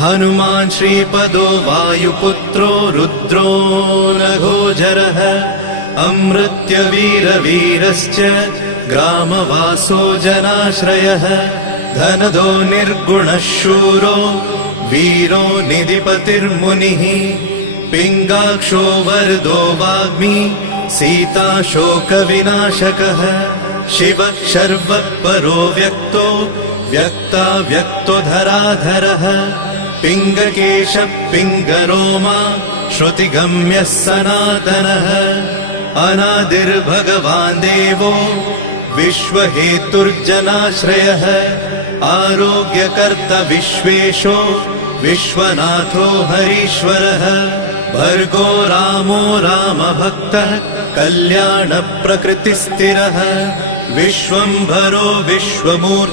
हनुमान् श्रीपदो वायुपुत्रो रुद्रो नघोजरः अमृत्यवीरवीरश्च ग्रामवासो जनाश्रयः धनदो निर्गुणः शूरो वीरो निधिपतिर्मुनिः पिङ्गाक्षो वरदो वाग्मी सीता शोकविनाशकः शिवः शर्वः परो व्यक्तो व्यक्ता व्यक्तो धराधरः पिङ्गकेशः पिङ्गरोमा श्रुतिगम्यः सनातनः अनादिर्भगवान् देवो विश्वहेतुर्जनाश्रयः आरोग्यकर्ता विश्वेशो विश्वनाथो हरीश्वरः भर्गो रामो रामभक्तः कल्याणप्रकृतिस्थिरः विश्वम्भरो विश्वमूर्ति